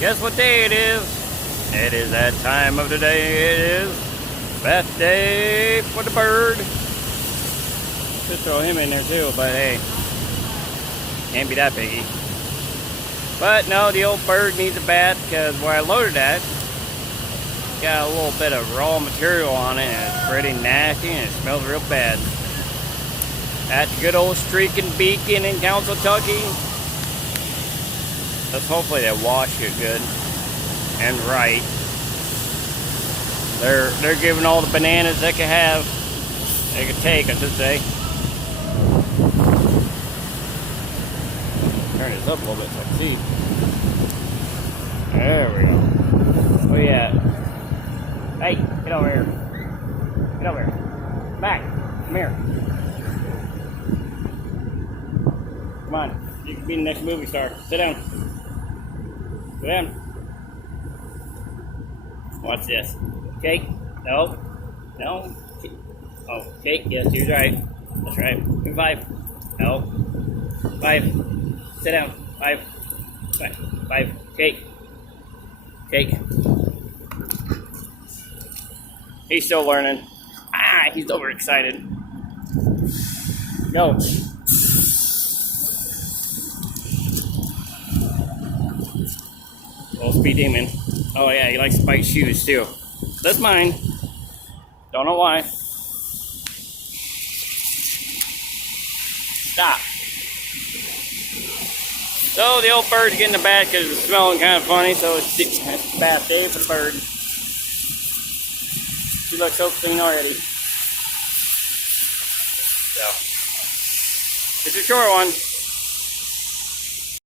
Guess what day it is? It is that time of the day. It is bath day for the bird. Should throw him in there too, but hey, can't be that piggy. But no, the old bird needs a bath because where I loaded at, got a little bit of raw material on it and it's pretty nasty and it smells real bad. At the good old Streaking Beacon in Council, Kentucky. Let's hopefully they wash it good and right. They're giving all the bananas they can have, they can take, I should say. Turn this up a little bit so I can see. There we go. Oh yeah. Hey, get over here. Get over here. Back. Come here. Come on. You can be the next movie star. Sit down. Sit down. Watch this. Cake? No. No. Oh, cake? Yes, you're right. That's right. Give me 5. No. 5. Sit down. 5. 5. 5. Cake. Cake. He's still learning. Ah, he's overexcited. Go. Little speed demon. Oh yeah, he likes spiked shoes too. That's mine. Don't know why. Stop. So the old bird's getting the bath because it's smelling kind of funny, so it's bath day for the bird. She looks so clean already. So, it's a short one.